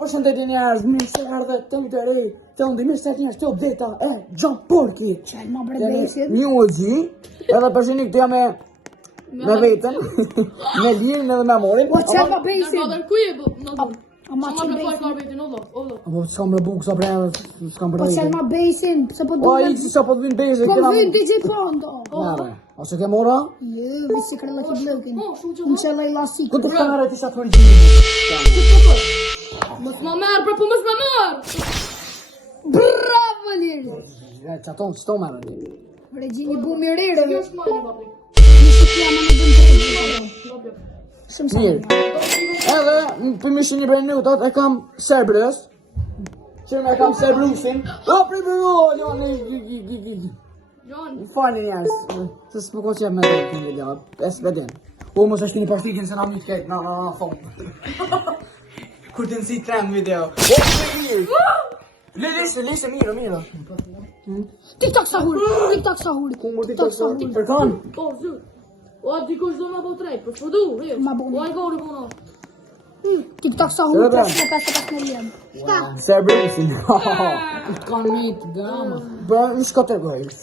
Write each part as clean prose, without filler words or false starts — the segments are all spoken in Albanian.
përshëndetje njerëz, mirë se erdhët të të re, të mirë se njerëz të update-a e Gjon Porki. Çaj më brevesin. Një uji, edhe përshini këtë jam me vetën, me lirin edhe me amorin. Po çaj më brevesin. Ku je bu? Ama Ama çaj me më fal karbetin olla. Po s'kam rëbu, s'ka breve, s'kam Po breve. çaj më brevesin, pse po O, duhet. i që sa po të vinë beze, Po këna... vjen DJ Pando. Nare, ose ke mora? Jo, visi krella ki bllokin. Unë çelaj lasik. Këtë kamera ti sa të origjini. Mos më merr, po mos më merr. Bravo Liri. Qaton, qëto merë ti? Regjini bumirire. Kjo është marrë babi. Nisë të jam në bën tre. Shumë sa. Mirë. Edhe, për mishin një për minutat, e kam Cerberus. Që me kam Cerberusin. O, për Jon, Fani njerës. Se s'po ko qep me të këtë video. Es vedin. O, mos është kini partikin se na një të kejtë. Na, thonë. Kur të nësi trem video. O, për mirë. Lise, mirë. TikTok sahur. Kumur TikTok sa për kanë? po zot. O dikush do më bëu drejt, po çu du? Ma bëu. O ai gori puno. TikTok sahur 355 milion. Cerberusin. Kanë mitë, drama. Bra, në shko të gojës.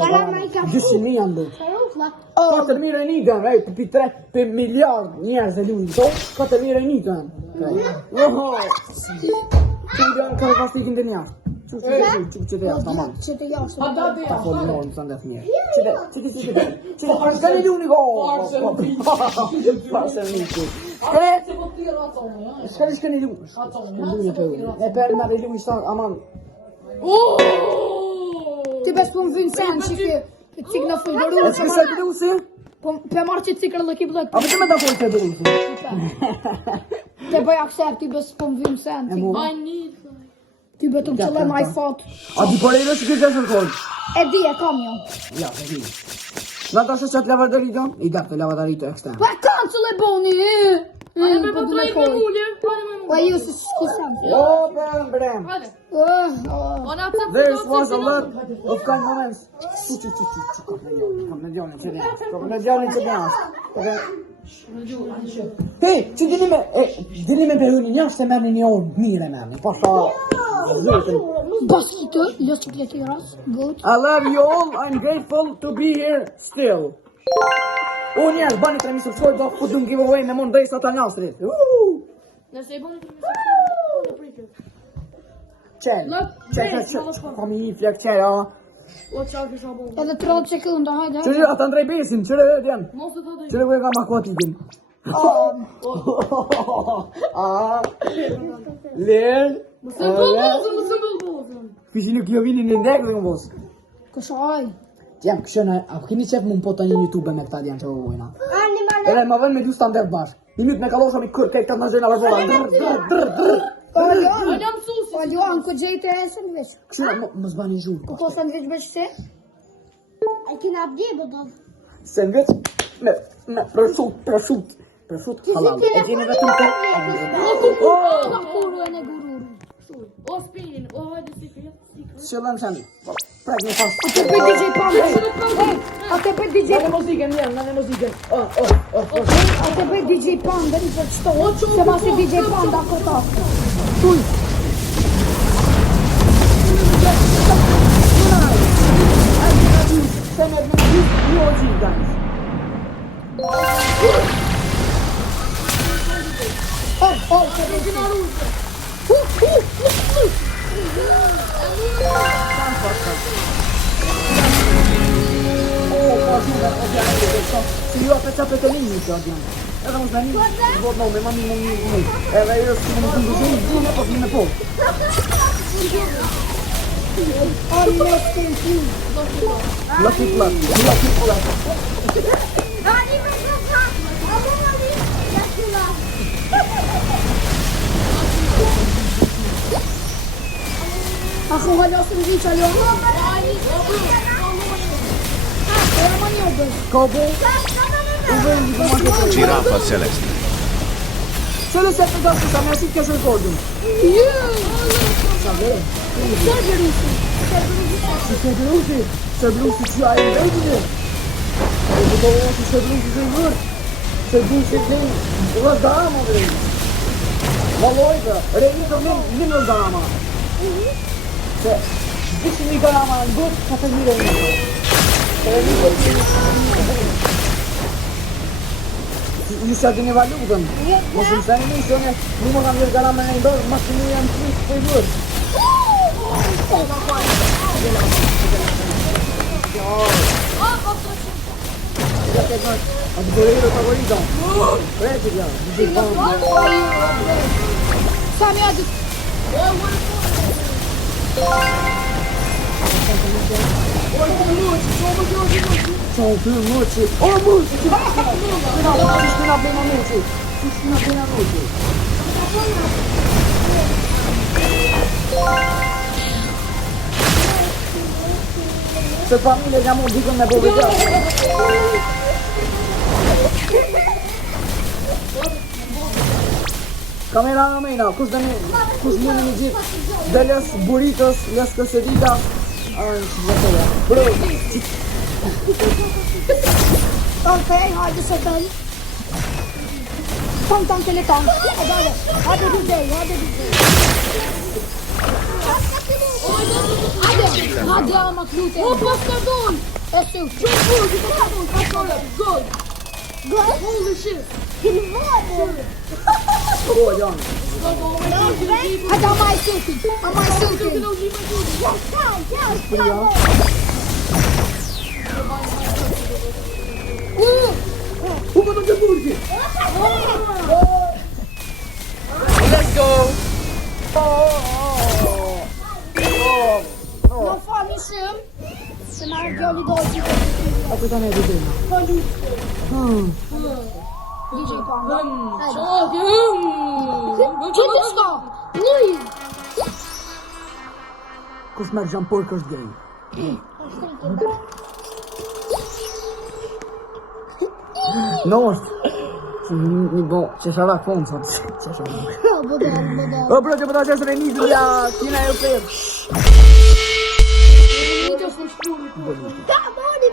Garama i ka. 200.000 janë dhe. Sarufla. 4.000 e një kanë, për miliard njerëz e lunë to, 4.000 e një kanë. Oho! Që janë ka pastikin dhe njerë. Që të jashtë, tamam. Që të jashtë. Ta folë në orë, më sëndet mirë. Që të shkën e lunë i go! Pasër një që. Shkën e lunë. E për me dhe lunë i shtanë, aman. Ti bes po më vjen sen që cik në fulgoru. E s'ke Cerberusi? Po pe marrë që cikër lëki blok. A për që me da folë Cerberusi? Te bëj aksept, ti bes po më vjen sen. I need. Ti betum të lë maj fat. A di por e në që këtë e shërkon? E di e kam jo. Ja, e di. Në të shë qatë lavardari Gjon? I dapë të lavardari të ekstem. Po e kanë që le boni. Ai më bëu drejt me mulje. Po ju si shkusam. O, brem. Hajde. Ona pse There was a lot of kind moments. Kam në gjonin që djanë. Hej, që dini me Peruni një se merni një orë mire merni. Pasha... Basi të, jo që pletiras. Good. I love you all, I'm grateful to be here still. O njerë, bani të remi subscribe do ku dum giveaway me mund drejsa ta njastrit. Nëse i bën Qel, kam një flek qel, a? o çfarë kisha bëu? Edhe 30 sekunda, hajde. Qërë ata ndrej besin, qërë e djenë. Mos e thotë. Qërë ku e kam akuatikin. Lerë. Mos e bëu. Fishin nuk jo vini në ndekë dhe në vos. Këshaj. Jam këshënë, a këni qef mund po të një YouTube me këta djenë që vojna. Edhe ma vën me du standard bashkë. Një mytë me kalosha mi kërë këtë në zena vërbola. Aljoan, ku gjejtë e sandwich? Këshënë, më zbani zhurë. Po sandwich bësh se? Ai kena bje bëdon. Sandwich me prosciutto halal. E gjeni vetëm të... Kuru e në gururu. O spinin, o hajde sikret. Shëllëm shani. Prek me pas. Ate për DJ Panda. Ate për DJ Në muzikën, në muzikën. Ate për DJ Panda, një për qëto. Se masi DJ Panda këta. Tuj. Se me një ozim, guys. Se reginaru. Se ju apet sa për të një që adjan. Edhe mos me një, vot në me mami më një. Edhe jo s'ku më të nduzim, dhune po t'mi me po. Lucky plug. Ako halos në gjithë aljo. Kobo. Giraffa celeste. Solo se të dashë sa me asit ke shërkodin. Sa vërë? Cerberusi që a e ndërgjë. E të dohë që Cerberusi që i vërë. Cerberusi që i vërë. Ula dama vërë. Vallojtë, rejtë një në gama. Se, zbishë një gama në gut, ka të një rejtë. Ju sa dini valutën. Mos më thani më se ne nuk më kam dhënë gama në dorë, mas më jam frikë po i vër. A të bërejrë të favorito. Rejtë ja, DJ Panda. Sami hadi. Sono più noci. Oh, muci! No, non appena noci. Non appena noci. Se famiglia andiamo di con me povertà. Kamera në mejna, kush mundë një gjithë Deles, burritos, les quesadilla. Bro, Okej, hadi Satan. Tam teleton. Hadi DJ. Hadi ama klute. O, paskardon! Esu. Gol! Holy shit! oh, Jan. Hadi ama shooting. Uma do Geburg. Let's go. Não fala isso. Você não é de doce. Ako ta ne DJ. DJ Panda. Çekil só. Lui. Kush merr Jean Paul kush gay. Non. Një bo, që shara konë, sa që shara. O, bro, që përta që është renitë, ja, kina e për.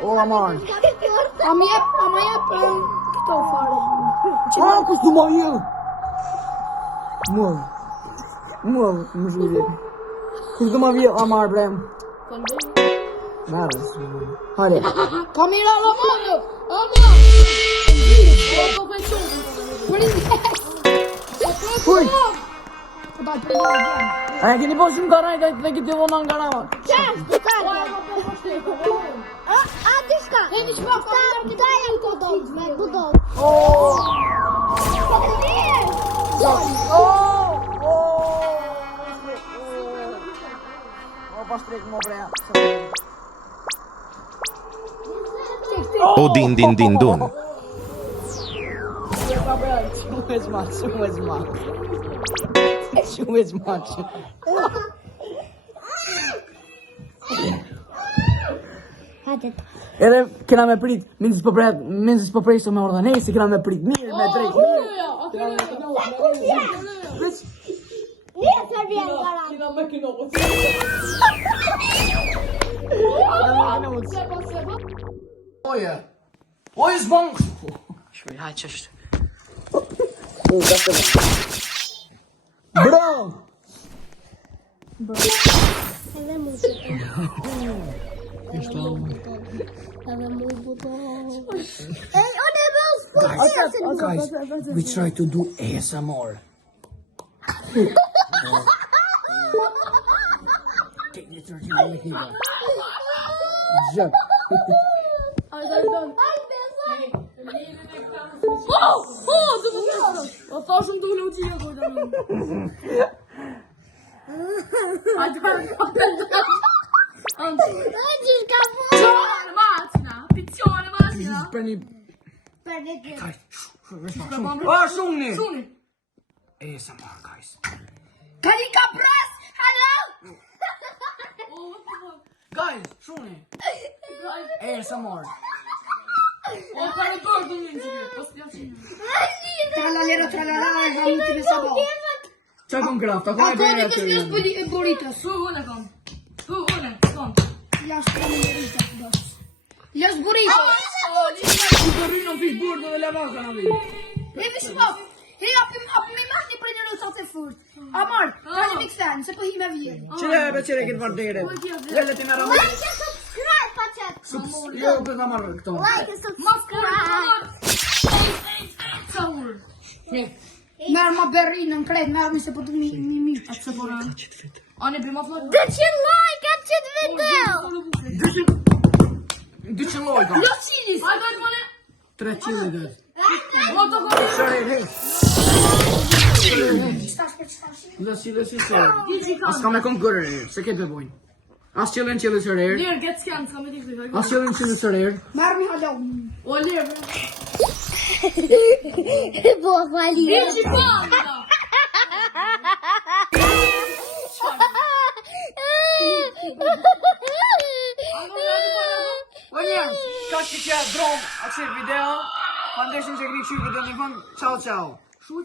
O, amar. Ama yap. Këto fare. O, kush du ma vjë? Mull, më shvizit. Kush du ma vjë, amar, brem. Nara, hajde. Kamera la mano. Uj! Daj për një A e keni po shumë karaj dhe këti vona nga rama. A ti shka? Keni shpak daj e të dojtë me budot. O, pas trek më breja. O din din din dun. Shumë e zmaç. Hajde. Edhe kena me prit, minzis po prej së me ordonesi, kena me prit mirë, me drejt mirë. Nije se vjen garan. Oje, oje zbong. Shvej, haj qështë. Bro! Edhe mu buton. Ej, one e bëllë Guys, we try to do ASMR. Take this 30 minutes here. Jump. O thashëm të uloqia kojta në. Hajde, Piccione macina! Për një... Për një Guys, shumë Shuni! ASMR, guys. Kalika pras! Hello! Guys, shumë ASMR. O, para bërë të një që pas të jashin. Tralalera, e vamo të besabo. Qa kom kraft, ako e Ato bërë në atë të shpjes burritos. Unë kom. Lash burritos. Lash burritos. Që të rrinë në fish burdo dhe lavaka në vijë. Ne fish pop. Hej, api me mahni për një rësat e furt. Amar, tani me kësën, se po hi me vjen. Qire e beqire këtë vardere. Lele ti me rame. Like and subscribe, Pachat. Jo, për në marrë këto. Like and subscribe. Merë ma berrinën, krejt, merë mi se po të mi mirë. Atë se bora. Ani prima flor. Did you like atë video? 200 lojka. Jo qilis. Hajde hajde mane. 300 dhe. Moto koni. Shëri, hej. Lësi, shëri. As ka me kom gërë, se këtë dhe bojnë. As qëllën shërir. Lir, get scan sa me dikë. As qëllën shërir. Merë mi halo. O lir. Po fali. Dici panda. Onja, ka që që dron, a që video, pandeshën që gri që video një vënd, ciao. Shu